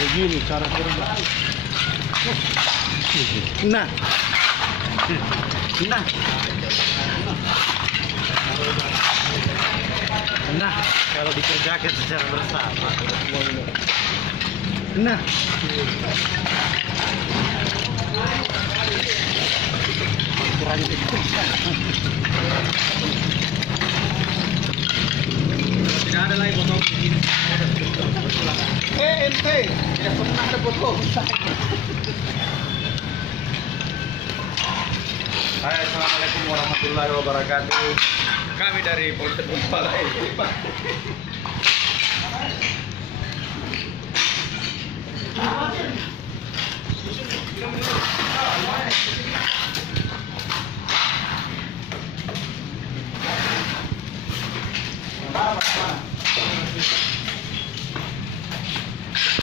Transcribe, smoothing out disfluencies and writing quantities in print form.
Begini cara kerja. Nah, nah, nah. Kalau dikerjakan secara bersama. Nah. Kurang itu. Tidak ada lagi botol begini. Ente tidak pernah ada botol. Hai, assalamualaikum warahmatullahi wabarakatuh. Kami dari Polsek Balai.